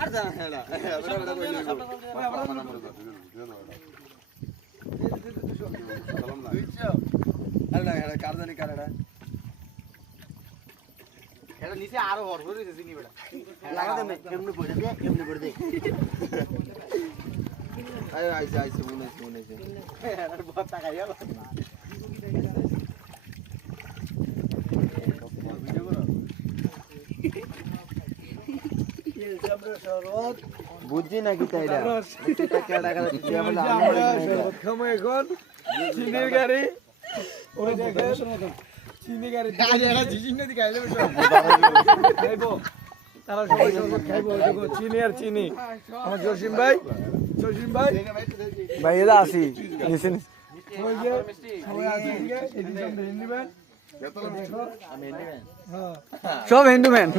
আর জানা হেলা বড় বড় কইলো সালাম না আরে হেলা কার জানি কার এটা এটা নিচে আরো ভরপুর হইছে চিনি বেটা লাগা দে কেমনে পড়ে দে আয় আইছে মনে আর বহুত টাকা গেল বুঝছি নাকি তাইরা এটা কেডা কেডা দিতে বলে আমরা সময় এখন চিনির গাড়ি ওরে দেখে চিনি গাড়ি এটা জিজিন নদী খাইলে খাইবো তারা সবাই শরবত খাইবো দেখো চিনি আর চিনি আমার জসিম ভাই ভাই এরা আসি নিছেন ওই যে সবাই আসি এডিশন নিবেন দেখো আমি নেবেন সব হ্যান্ডম্যান